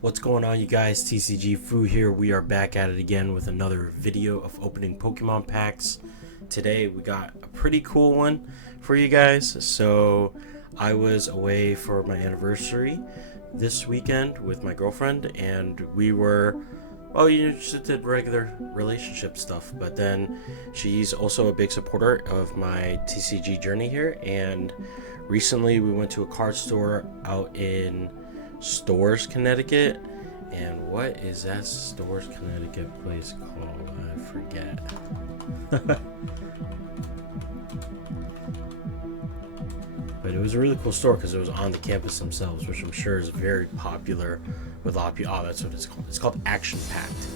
What's going on, you guys? TCG Fu here. We are back at it again with another video of opening Pokemon packs. Today we got a pretty cool one for you guys. So I was away for my anniversary this weekend with my girlfriend, and we were, well, just did regular relationship stuff. But then she's also a big supporter of my TCG journey here, and recently we went to a card store out in Stores, Connecticut. And what is that Stores, Connecticut place called? I forget. But it was a really cool store because it was on the campus themselves, which I'm sure is very popular with a lot of people. Oh, that's what it's called. It's called Action Packed.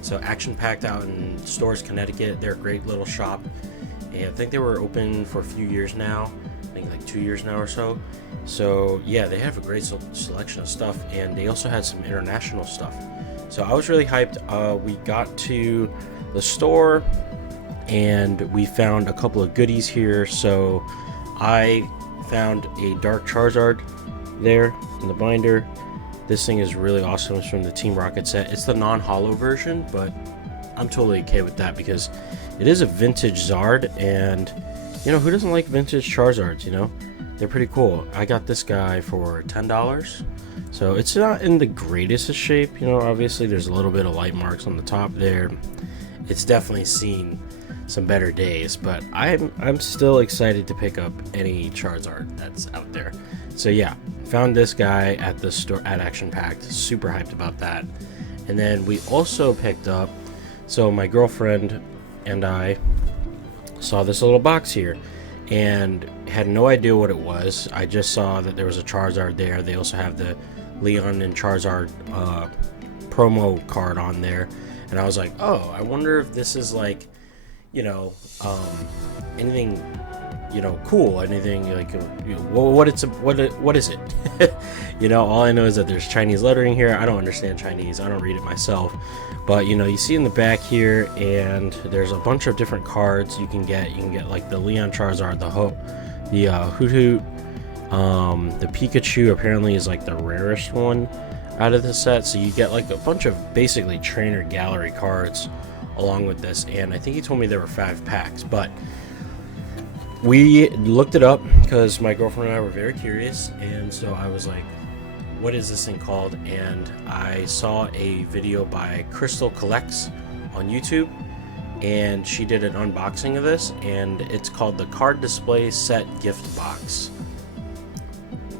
So Action Packed out in Stores, Connecticut. They're a great little shop. And I think they were open for a few years now. I think like 2 years now or so. So yeah, they have a great selection of stuff, and they also had some international stuff. So I was really hyped. We got to the store and we found a couple of goodies here. So I found a Dark Charizard there in the binder. This thing is really awesome. It's from the Team Rocket set. It's the non-holo version, but I'm totally okay with that because it is a vintage Zard, and who doesn't like vintage Charizards? They're pretty cool. I got this guy for $10. So it's not in the greatest of shape. Obviously there's a little bit of light marks on the top there. It's definitely seen some better days, but I'm still excited to pick up any Charizard that's out there. So yeah, found this guy at the store at Action Packed. Super hyped about that. And then we also picked up, so my girlfriend and I saw this little box here and had no idea what it was. I just saw that there was a Charizard there. They also have the Leon and Charizard promo card on there, and I was like, oh, I wonder if this is like anything cool, anything like what is it? All I know is that there's Chinese lettering here. I don't understand Chinese. I don't read it myself. But you see in the back here, and there's a bunch of different cards you can get. You can get like the Leon Charizard, the Hoot Hoot, the Pikachu apparently is like the rarest one out of the set. So you get like a bunch of basically trainer gallery cards along with this. And I think he told me there were 5 packs, but we looked it up because my girlfriend and I were very curious, and so I was like, what is this thing called? And I saw a video by Crystal Collects on YouTube, and she did an unboxing of this, and it's called the Card Display Set Gift Box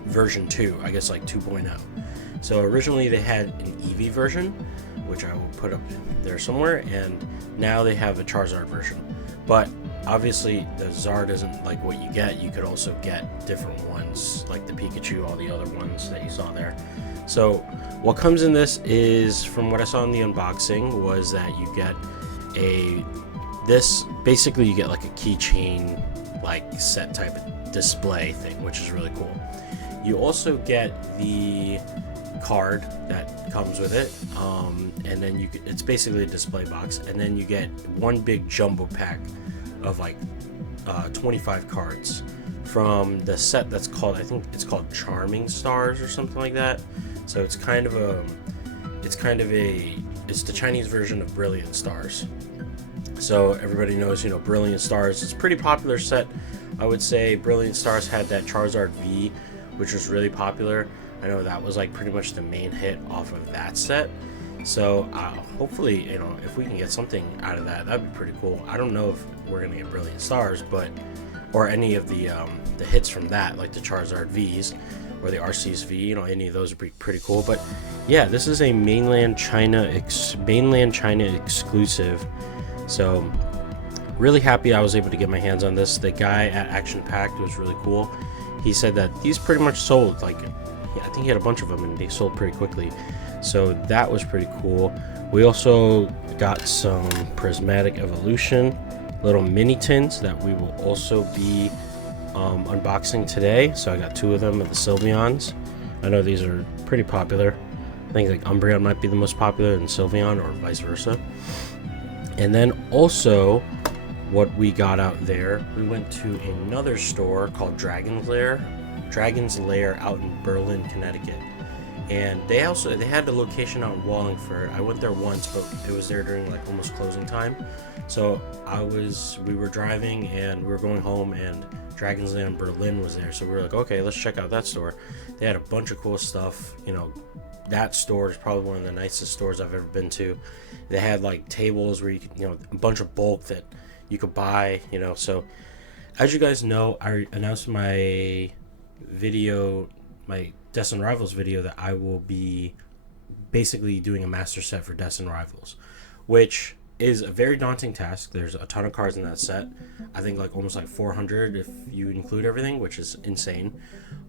version 2, I guess like 2.0. So originally they had an Eevee version, which I will put up there somewhere, and now they have a Charizard version. But obviously the Zard isn't like what you get. You could also get different ones like the Pikachu, all the other ones that you saw there. So what comes in this is, from what I saw in the unboxing, was that you get basically you get like a keychain like set type of display thing, which is really cool. You also get the card that comes with it, and then it's basically a display box, and then you get one big jumbo pack of like 25 cards from the set that's called, I think it's called Charming Stars or something like that. So it's the Chinese version of Brilliant Stars. So everybody knows, Brilliant Stars is a pretty popular set. I would say Brilliant Stars had that Charizard V, which was really popular. I know that was like pretty much the main hit off of that set. So hopefully, if we can get something out of that, that'd be pretty cool. I don't know if we're gonna get Brilliant Stars, or any of the hits from that, like the Charizard Vs or the Arceus V. Any of those would be pretty cool. But yeah, this is a mainland China exclusive. So really happy I was able to get my hands on this. The guy at Action Packed was really cool. He said that these pretty much sold, like, I think he had a bunch of them and they sold pretty quickly. So that was pretty cool. We also got some Prismatic Evolution little mini tins that we will also be unboxing today. So I got 2 of them of the Sylveons. I know these are pretty popular. I think like Umbreon might be the most popular than Sylveon, or vice versa. And then also what we got out there, we went to another store called Dragon's Lair out in Berlin, Connecticut. And they had the location out in Wallingford. I went there once, but it was there during like almost closing time. So we were driving and we were going home, and Dragon's Lair in Berlin was there. So we were like, okay, let's check out that store. They had a bunch of cool stuff. You know, that store is probably one of the nicest stores I've ever been to. They had like tables where you could, you know, a bunch of bulk that you could buy, you know. So as you guys know, I announced my video, my Destin Rivals video, that I will be basically doing a master set for Destin Rivals, which is a very daunting task. There's a ton of cards in that set. I think like almost like 400 if you include everything, which is insane.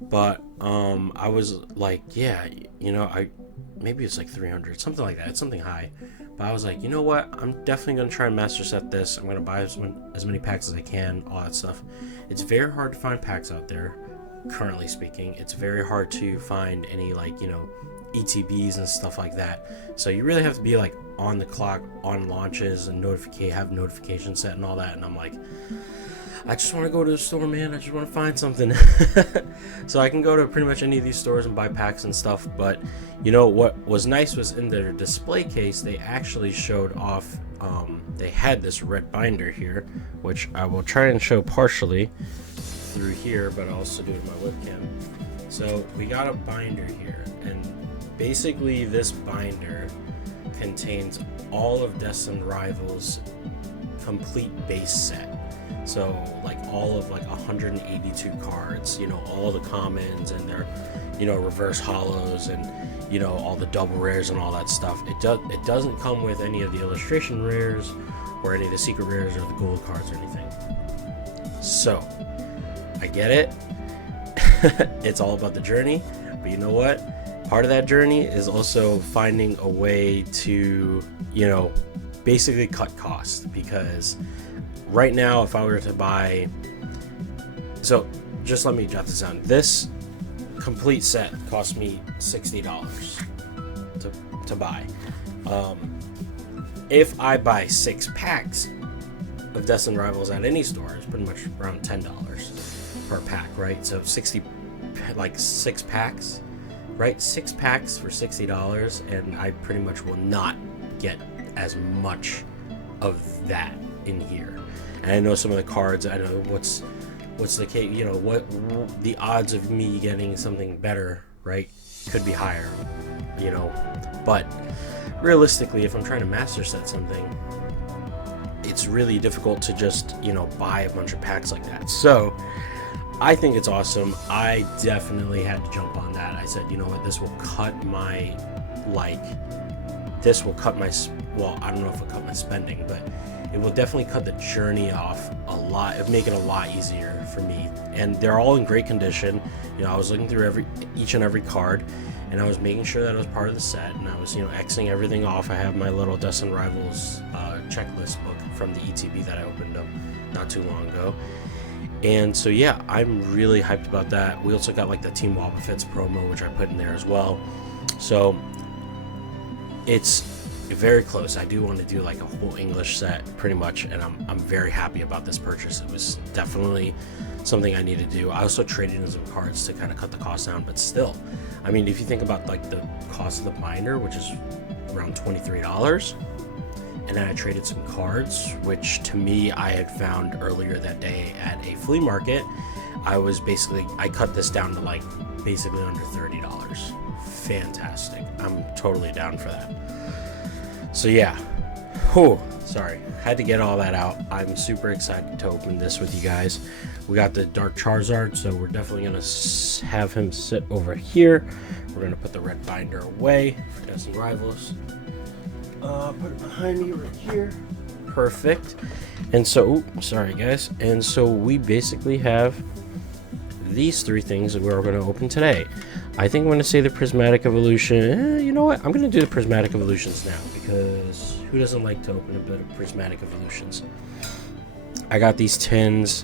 But I was like, yeah, you know, maybe it's like 300, something like that. It's something high. But I was like, you know what? I'm definitely going to try and master set this. I'm going to buy as many packs as I can, all that stuff. It's very hard to find packs out there, currently speaking. It's very hard to find any, like, you know, ETBs and stuff like that. So you really have to be like on the clock on launches and have notifications set and all that. And I'm like, I just want to go to the store, man. I just want to find something. So I can go to pretty much any of these stores and buy packs and stuff. But you know what was nice was in their display case, they actually showed off, they had this red binder here, which I will try and show partially through here, but I'll also do it with my webcam. So we got a binder here, and basically this binder contains all of Destin Rivals' complete base set. So like all of like 182 cards, you know, all the commons and their, you know, reverse hollows and, you know, all the double rares and all that stuff. It doesn't come with any of the illustration rares or any of the secret rares or the gold cards or anything. So I get it. It's all about the journey, but you know what? Part of that journey is also finding a way to, you know, basically cut costs, because right now, if I were to buy, so just let me jot this down. This complete set cost me $60 to buy. If I buy 6 packs of Destin Rivals at any store, it's pretty much around $10 per pack, right? So 60, like 6 packs, right? 6 packs for $60, and I pretty much will not get as much of that in here. And I know some of the cards, I know what's the case, you know, what the odds of me getting something better, right, could be higher, you know. But realistically, if I'm trying to master set something, it's really difficult to just, you know, buy a bunch of packs like that. So I think it's awesome. I definitely had to jump on that. I said, you know what, this will cut my, well, I don't know if it'll cut my spending, but it will definitely cut the journey off a lot. It'll make it a lot easier for me. And they're all in great condition. You know, I was looking through each and every card, and I was making sure that it was part of the set, and I was, you know, Xing everything off. I have my little Destin Rivals checklist book from the ETB that I opened up not too long ago. And so yeah, I'm really hyped about that. We also got like the Team Wobbuffets promo, which I put in there as well. So it's very close. I do want to do like a whole English set pretty much, and I'm very happy about this purchase. It was definitely something I need to do. I also traded in some cards to kind of cut the cost down, but still, I mean, if you think about like the cost of the binder, which is around $23, and then I traded some cards, which to me I had found earlier that day at a flea market. I cut this down to like basically under $30. Fantastic. I'm totally down for that. So yeah, sorry, had to get all that out. I'm super excited to open this with you guys. We got the Dark Charizard, so we're definitely gonna have him sit over here. We're gonna put the red binder away for Destin Rivals. Put it behind me right here. Perfect. And so, sorry guys. And so we basically have these 3 things that we're going to open today. I think I'm going to say the Prismatic Evolution. You know what? I'm going to do the Prismatic Evolutions now, because who doesn't like to open a bit of Prismatic Evolutions? I got these tins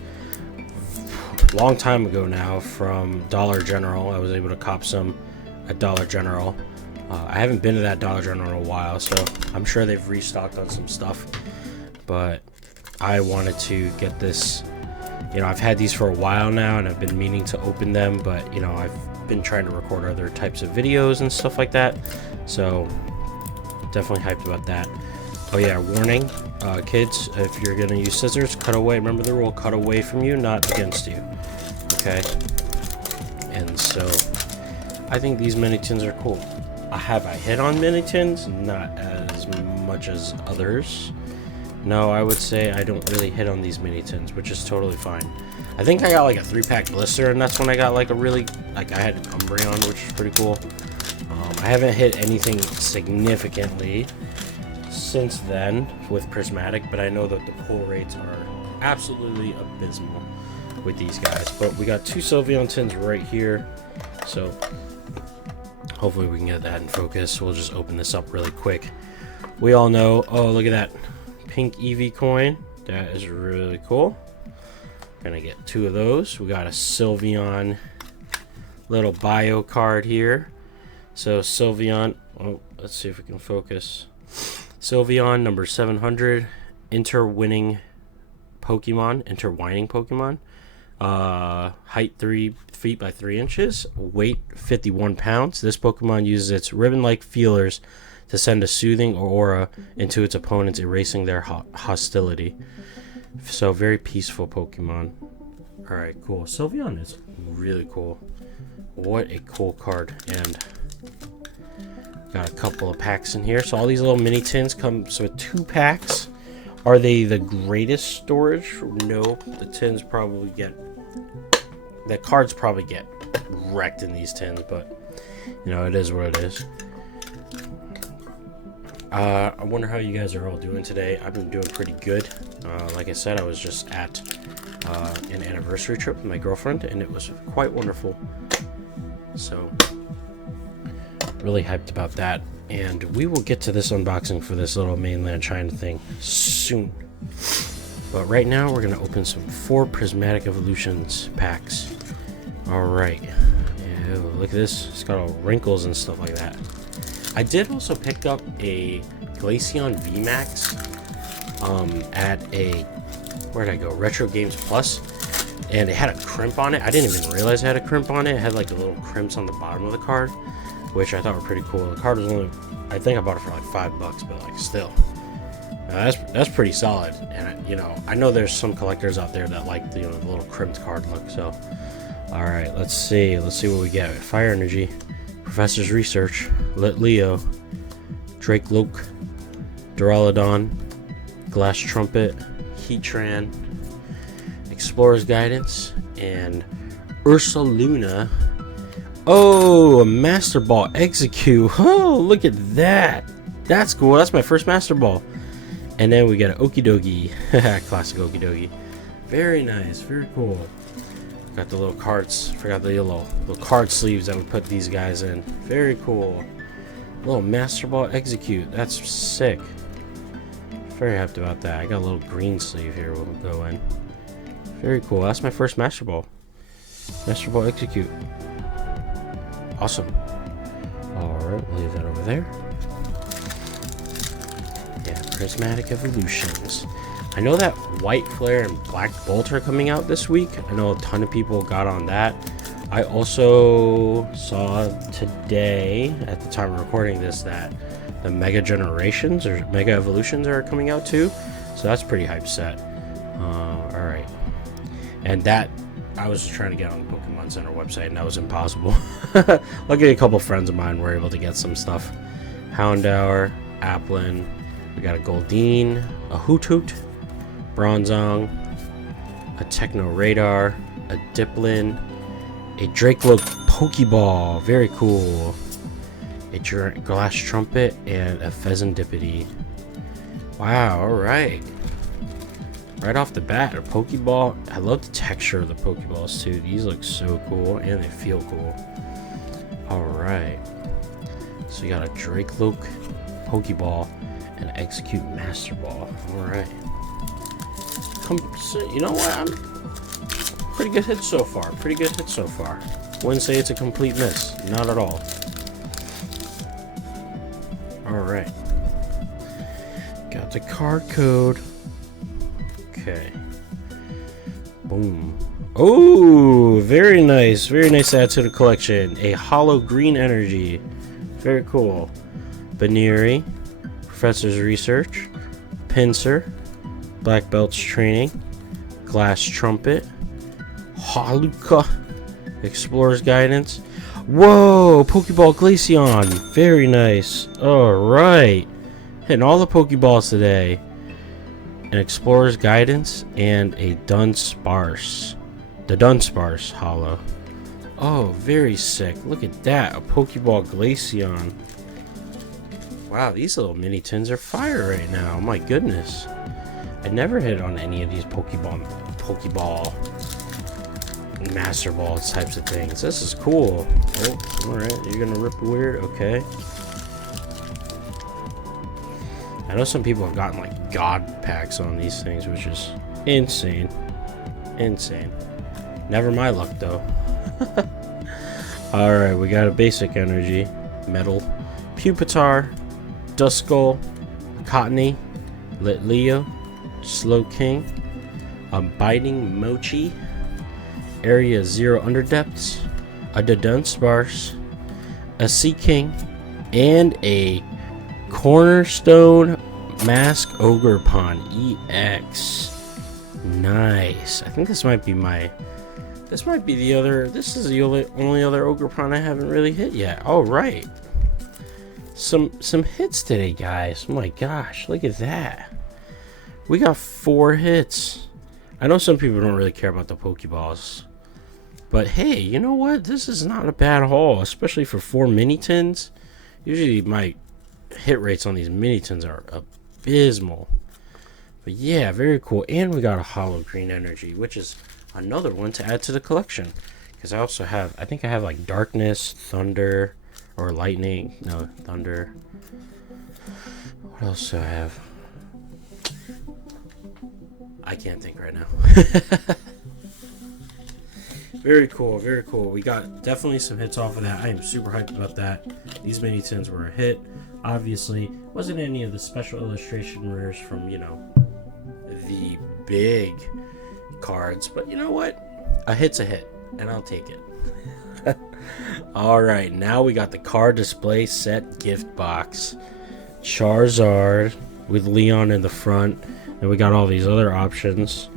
a long time ago now from Dollar General. I was able to cop some at Dollar General. I haven't been to that Dollar General in a while, so I'm sure they've restocked on some stuff. But I wanted to get this. You know, I've had these for a while now, and I've been meaning to open them, but you know, been trying to record other types of videos and stuff like that. So definitely hyped about that. Oh yeah, warning, kids, if you're gonna use scissors, cut away. Remember the rule, cut away from you, not against you. Okay? And so I think these mini tins are cool. Have I hit on mini tins? Not as much as others. No, I would say I don't really hit on these mini tins, which is totally fine. I think I got like a 3-pack blister, and that's when I got like a really, like I had Umbreon, which is pretty cool. I haven't hit anything significantly since then with Prismatic, but I know that the pull rates are absolutely abysmal with these guys. But we got 2 Sylveon tins right here, so hopefully we can get that in focus. We'll just open this up really quick. We all know, oh look at that pink Eevee coin, that is really cool. Gonna get 2 of those. We got a Sylveon little bio card here. So Sylveon, oh, let's see if we can focus. Sylveon number 700, interwining Pokemon. Height 3 feet by 3 inches, weight 51 pounds. This Pokemon uses its ribbon-like feelers to send a soothing aura into its opponents, erasing their hostility. So very peaceful Pokemon. Alright, cool. Sylveon is really cool. What a cool card. And got a couple of packs in here. So all these little mini tins come with 2 packs. Are they the greatest storage? No, the tins probably get, the cards probably get wrecked in these tins, but you know, it is what it is. I wonder how you guys are all doing today. I've been doing pretty good. Like I said, I was just at an anniversary trip with my girlfriend, and it was quite wonderful. So really hyped about that, and we will get to this unboxing for this little mainland China thing soon. But right now we're gonna open some 4 Prismatic Evolutions packs. All right. Ew, look at this. It's got all wrinkles and stuff like that. I did also pick up a Glaceon VMAX at a, where'd I go? Retro Games Plus, and it had a crimp on it. I didn't even realize it had a crimp on it. It had like the little crimps on the bottom of the card, which I thought were pretty cool. The card was only, I think I bought it for like $5, but like still, that's pretty solid. And you know, I know there's some collectors out there that like the, you know, the little crimped card look. So, all right, let's see what we get. Fire Energy, Professor's Research, Lit Leo, Drake Loke, Duraludon, Glass Trumpet, Heatran, Explorer's Guidance, and Ursaluna. Oh, a Master Ball Execute. Oh, look at that. That's cool. That's my first Master Ball. And then we got an Okidogi. Classic Okidogi. Very nice. Very cool. Got the little cards. Forgot the little card sleeves that we put these guys in. Very cool. Little Master Ball Execute. That's sick. Very hyped about that. I got a little green sleeve here. We'll go in. Very cool. That's my first Master Ball. Master Ball Execute. Awesome. Alright, we'll leave that over there. Yeah, Prismatic Evolutions. I know that White Flare and Black Bolt are coming out this week. I know a ton of people got on that. I also saw today, at the time of recording this, that the Mega Generations or Mega Evolutions are coming out too. So that's pretty hype set. Alright. And that, I was trying to get on the Pokemon Center website, and that was impossible. Luckily, a couple friends of mine were able to get some stuff. Houndour, Applin, we got a Goldeen, a Hoothoot, Bronzong, a Techno Radar, a Diplin, a Drakelope Pokeball, very cool, a Glass Trumpet, and a Pheasantipity. Wow, alright. Right off the bat, a Pokeball. I love the texture of the Pokeballs too. These look so cool, and they feel cool. Alright. So you got a Drakelope Pokeball and Execute Master Ball. Alright. So, you know what? I'm pretty good hit so far. Wouldn't say it's a complete miss. Not at all. Alright. Got the card code. Okay. Boom. Oh, very nice. Very nice to add to the collection. A hollow green energy. Very cool. Baneri, Professor's Research, Pinsir, Black Belt's Training, Glass Trumpet, Haluka, Explorer's Guidance. Whoa, Pokeball Glaceon. Very nice. Alright. Hitting all the Pokeballs today. An Explorer's Guidance and a Dunsparce. The Dunsparce Hollow. Oh, very sick. Look at that. A Pokeball Glaceon. Wow, these little mini tins are fire right now. My goodness. I never hit on any of these Pokeball Master Balls types of things. This is cool. Oh, alright. You're gonna rip weird? Okay. I know some people have gotten like God packs on these things, which is insane. Insane. Never my luck though. Alright, we got a basic energy. Metal. Pupitar. Duskull. Cottony. Litleo. Slowking. A Biting Mochi. Area 0 Underdepths. A Dunsparce. A Seaking. And a Cornerstone Mask Ogerpon EX. Nice. I think this might be my... This might be the other... This is the only other Ogerpon I haven't really hit yet. Alright. Some hits today, guys. Oh my gosh. Look at that. We got 4 hits. I know some people don't really care about the Pokeballs. But hey, you know what? This is not a bad haul. Especially for 4 mini tins. Usually my hit rates on these mini tins are abysmal. But yeah, very cool. And we got a hollow green energy, which is another one to add to the collection. Because I also have, I think I have like Darkness, Thunder, or Lightning. No, Thunder. What else do I have? I can't think right now. Very cool, very cool. We got definitely some hits off of that. I am super hyped about that. These mini tins were a hit. Obviously, wasn't any of the special illustration rares from, you know, the big cards. But you know what? A hit's a hit, and I'll take it. Alright, now we got the card display set gift box. Charizard with Leon in the front. And we got all these other options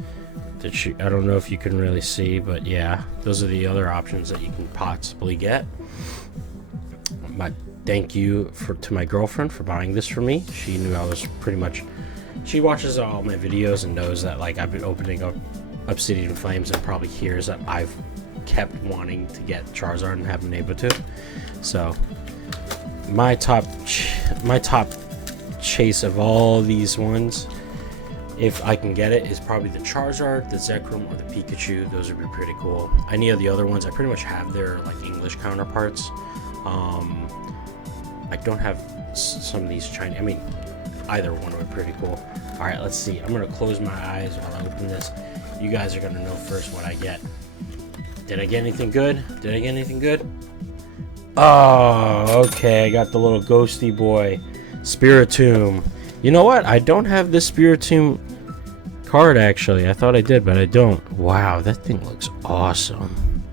that I don't know if you can really see, but yeah, those are the other options that you can possibly get. My thank you to my girlfriend for buying this for me. She knew I was pretty much... She watches all my videos and knows that like I've been opening up Obsidian Flames and probably hears that I've kept wanting to get Charizard and haven't been able to. So my top chase of all these ones, if I can get it, is probably the Charizard, the Zekrom, or the Pikachu. Those would be pretty cool. Any of the other ones, I pretty much have their like English counterparts. I don't have some of these Chinese. I mean, either one would be pretty cool. All right, let's see. I'm gonna close my eyes while I open this. You guys are gonna know first what I get. Did I get anything good? Did I get anything good? Oh, okay. I got the little ghosty boy, Spiritomb. You know what? I don't have this Spiritomb card, actually. I thought I did, but I don't. Wow, that thing looks awesome.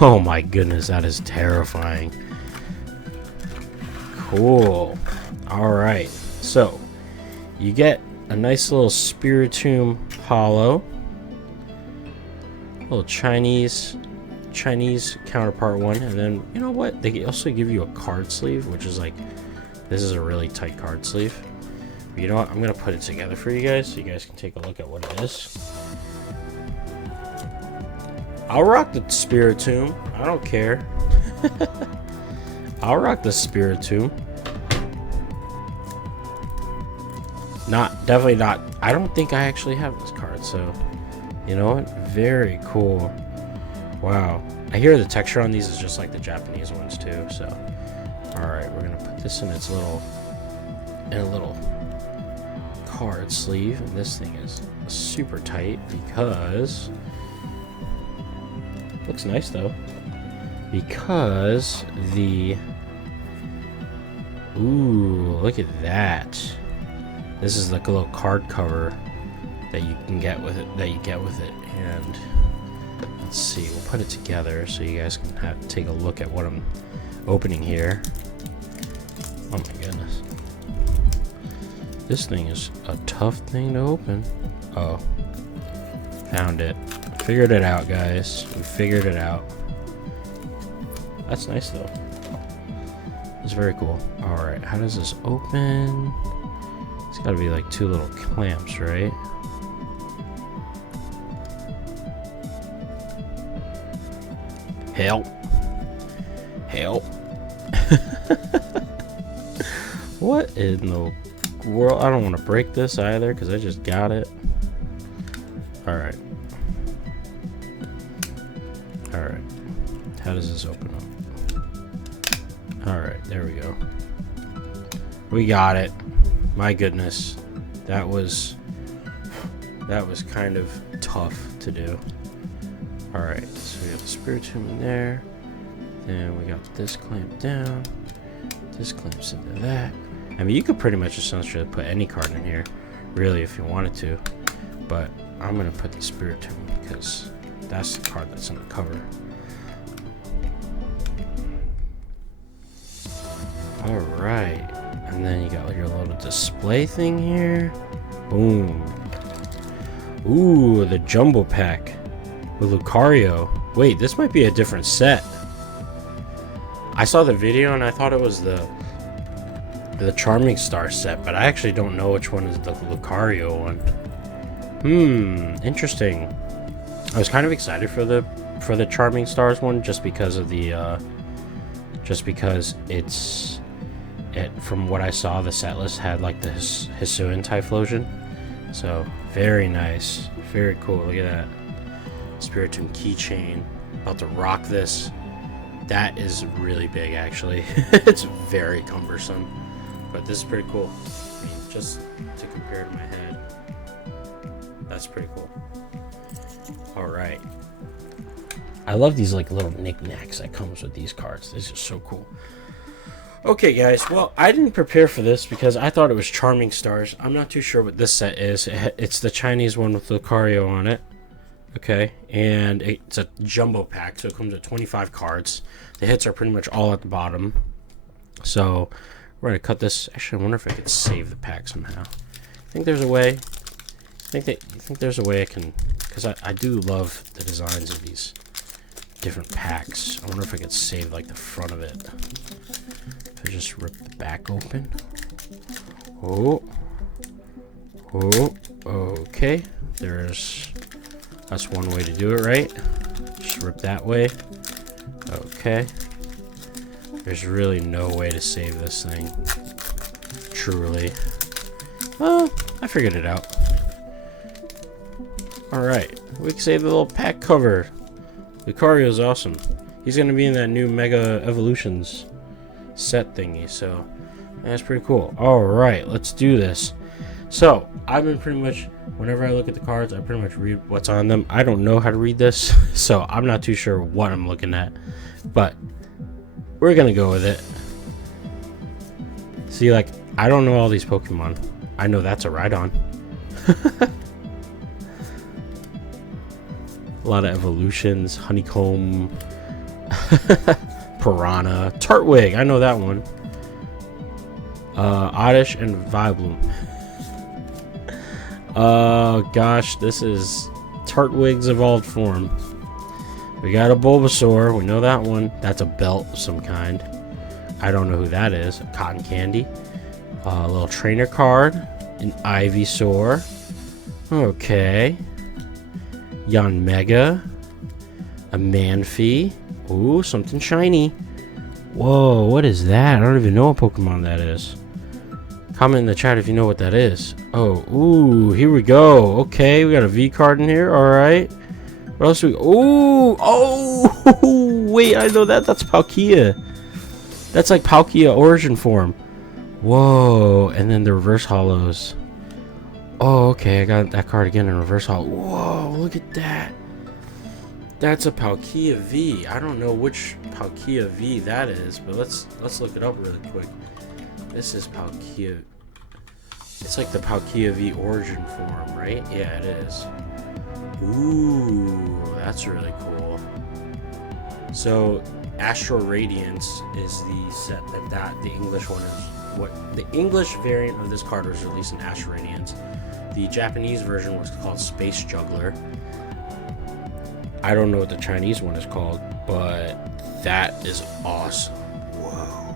Oh my goodness, that is terrifying. Cool. Alright, so you get a nice little Spiritomb hollow. Little Chinese counterpart one. And then, you know what? They also give you a card sleeve, which is like... This is a really tight card sleeve. You know what? I'm going to put it together for you guys so you guys can take a look at what it is. I'll rock the Spiritomb. I don't care. I'll rock the Spiritomb. Definitely not. I don't think I actually have this card, so... You know what? Very cool. Wow. I hear the texture on these is just like the Japanese ones too, so... Alright, we're going to put this in its little... card sleeve, and this thing is super tight because looks nice though, because the look at that. This is like a little card cover that you can get with it, and let's see. We'll put it together so you guys can take a look at what I'm opening here. Oh my goodness. This thing is a tough thing to open. Oh. Found it. Figured it out, guys. We figured it out. That's nice, though. It's very cool. Alright, how does this open? It's gotta be like 2 little clamps, right? Help. Help. What in the world? I don't want to break this either because I just got it. Alright. Alright. How does this open up? Alright, there we go. We got it. My goodness. That was kind of tough to do. Alright, so we got the Spiritomb in there. Then we got this clamp down. This clamps into that. I mean, you could pretty much essentially put any card in here, really, if you wanted to. But I'm going to put the Spiritomb because that's the card that's on the cover. Alright. And then you got like your little display thing here. Boom. Ooh, the Jumbo Pack with Lucario. Wait, this might be a different set. I saw the video and I thought it was the Charming Star set, but I actually don't know which one is the Lucario one. Interesting. I was kind of excited for the Charming Stars one just because of the from what I saw, the set list had like the Hisuian Typhlosion. So very nice, very cool. Look at that Spiritomb keychain. About to rock this. That is really big, actually. It's very cumbersome, but this is pretty cool. I mean, just to compare to my head, that's pretty cool. All right. I love these like little knickknacks that comes with these cards. This is so cool. Okay, guys. Well, I didn't prepare for this because I thought it was Charming Stars. I'm not too sure what this set is. It's the Chinese one with Lucario on it. Okay, and it's a jumbo pack, so it comes with 25 cards. The hits are pretty much all at the bottom. So we're gonna cut this. Actually, I wonder if I could save the pack somehow. I think there's a way. I think there's a way I can, because I do love the designs of these different packs. I wonder if I could save like the front of it. If I just rip the back open. Oh, okay. That's one way to do it, right? Just rip that way. Okay. There's really no way to save this thing. Truly. Well, I figured it out. Alright. We can save the little pack cover. Lucario's awesome. He's going to be in that new Mega Evolutions set thingy, so that's pretty cool. Alright, let's do this. So, I've been pretty much, whenever I look at the cards, I pretty much read what's on them. I don't know how to read this, so I'm not too sure what I'm looking at. But, we're gonna go with it. See, like, I don't know all these Pokemon. I know that's a Rhydon. A lot of evolutions, Honeycomb, Piranha, Turtwig, I know that one. Oddish and Vileplume. Gosh, this is Turtwig's evolved form. We got a Bulbasaur, we know that one. That's a belt of some kind. I don't know who that is. A Cotton Candy. A little trainer card. An Ivysaur. Okay. Yanmega. A Manphy. Ooh, something shiny. Whoa, what is that? I don't even know what Pokemon that is. Comment in the chat if you know what that is. Oh, ooh, here we go. Okay, we got a V card in here. All right. What else we? Ooh, oh, wait, I know that. That's Palkia. That's like Palkia origin form. Whoa, and then the reverse hollows. Oh, okay, I got that card again in reverse hollow. Whoa, look at that. That's a Palkia V. I don't know which Palkia V that is, but let's look it up really quick. This is Palkia. It's like the Palkia V origin form, right? Yeah, it is. Ooh, that's really cool. So Astral Radiance is the set that the English one is. What the English variant of this card was released in Astral Radiance. The Japanese version was called Space Juggler. I don't know what the Chinese one is called, but that is awesome. Whoa.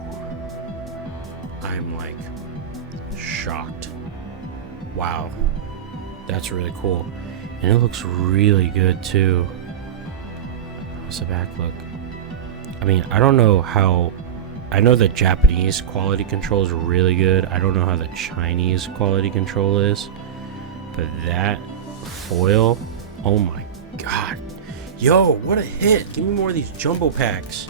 I'm like shocked. Wow. That's really cool. And it looks really good too. What's the back look? I mean, I don't know how... I know the Japanese quality control is really good. I don't know how the Chinese quality control is. But that foil... Oh my god. Yo, what a hit. Give me more of these jumbo packs.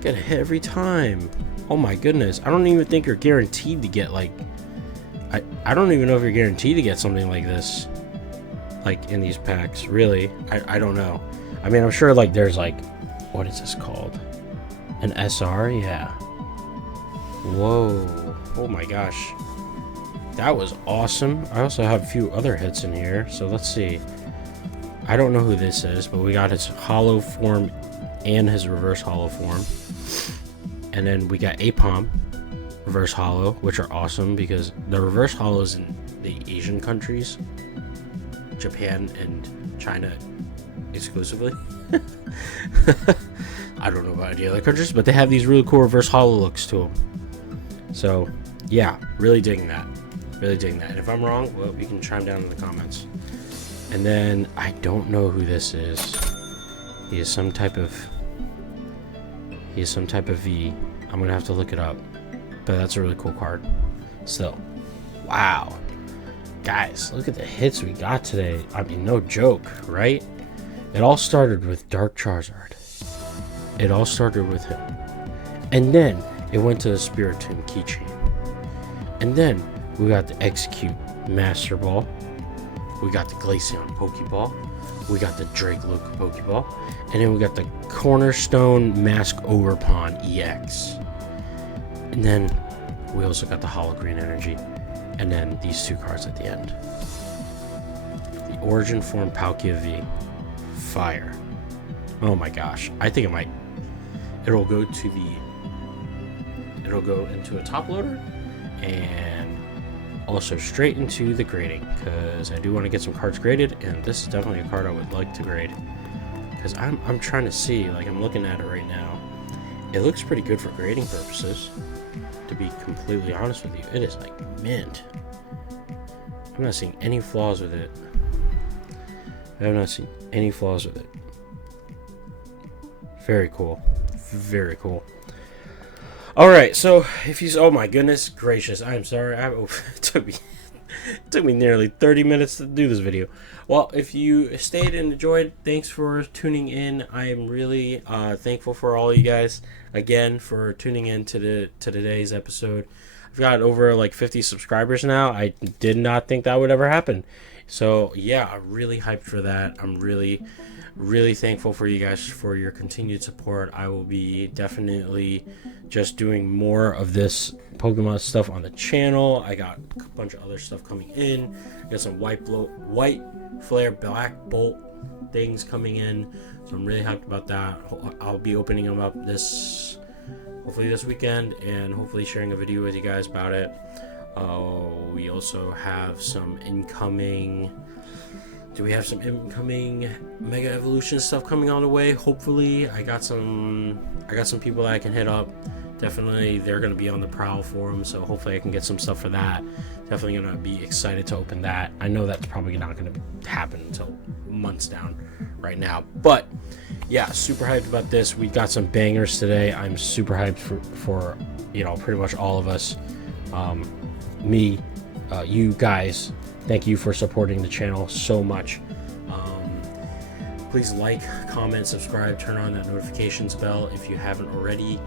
Get a hit every time. Oh my goodness. I don't even think you're guaranteed to get like... I don't even know if you're guaranteed to get something like this. Like in these packs. Really. I don't know. I mean, I'm sure like there's like... What is this called? An SR? Yeah. Whoa. Oh my gosh. That was awesome. I also have a few other hits in here. So let's see. I don't know who this is, but we got his hollow form and his reverse hollow form. And then we got Apom reverse hollow, which are awesome because the reverse hollows in the Asian countries, Japan and China exclusively. I don't know about any other countries, but they have these really cool reverse hollow looks to them. So yeah, really digging that. Really digging that. And if I'm wrong, well, you can chime down in the comments. And then I don't know who this is. He is some type of V. I'm gonna have to look it up. But that's a really cool card. Still. Wow. Guys, look at the hits we got today. I mean, no joke, right? It all started with Dark Charizard. It all started with him. And then it went to the Spiritomb keychain. And then we got the Execute Master Ball. We got the Glaceon Pokeball. We got the Drake Luke Pokeball. And then we got the Cornerstone Mask Ogerpon EX. And then we also got the Holo Green Energy. And then these two cards at the end. The Origin Form Palkia V. Fire. Oh my gosh. I think it might... It'll go into a top loader. And also straight into the grading. Because I do want to get some cards graded. And this is definitely a card I would like to grade. Because I'm trying to see. Like, I'm looking at it right now. It looks pretty good for grading purposes. To be completely honest with you, it is like mint. I'm not seeing any flaws with it. I have not seen any flaws with it. Very cool. Very cool. Alright, so if you... Oh my goodness gracious. I'm sorry. It took me nearly 30 minutes to do this video. Well, if you stayed and enjoyed, thanks for tuning in. I am really thankful for all you guys, again, for tuning in to today's episode. I've got over like 50 subscribers now. I did not think that would ever happen. So, yeah, I'm really hyped for that. I'm really thankful for you guys for your continued support. I will be definitely just doing more of this Pokemon stuff on the channel. I got a bunch of other stuff coming in. I got some white flare black bolt things coming in, so I'm really hyped about that. I'll be opening them up hopefully this weekend, and hopefully sharing a video with you guys about it. We also have some incoming... Do we have some incoming Mega Evolution stuff coming on the way? Hopefully. I got some people that I can hit up. Definitely, they're going to be on the prowl for them, so hopefully I can get some stuff for that. Definitely going to be excited to open that. I know that's probably not going to happen until months down right now. But, yeah, super hyped about this. We got some bangers today. I'm super hyped for you know, pretty much all of us. Me, you guys, thank you for supporting the channel so much. Please like, comment, subscribe, turn on that notifications bell if you haven't already.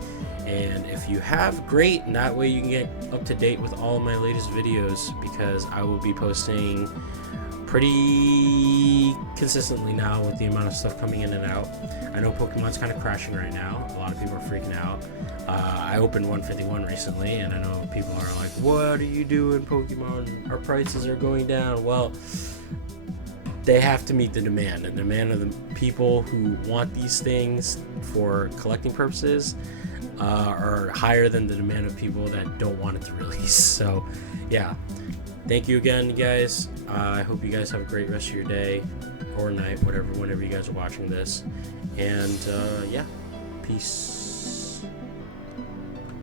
And if you have, great. And that way you can get up to date with all of my latest videos, because I will be posting pretty consistently now with the amount of stuff coming in and out. I know Pokemon's kind of crashing right now. A lot of people are freaking out. I opened 151 recently, and I know people are like, what are you doing, Pokemon? Our prices are going down. Well, they have to meet the demand, and the demand of the people who want these things for collecting purposes are higher than the demand of people that don't want it to release. So yeah, thank you again, guys. I hope you guys have a great rest of your day or night, whenever you guys are watching this. And yeah, peace.